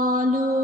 follow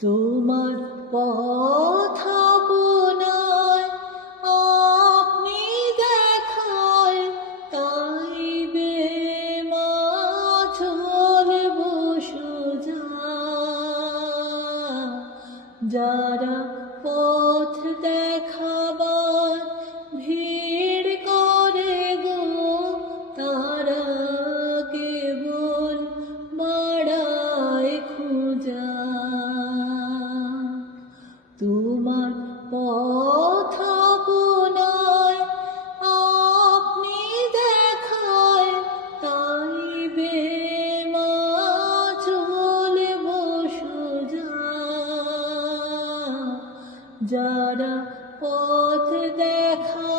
তোমার পথ দেখায় তাই যারা পথ দেখাবার যারা পথ দেখা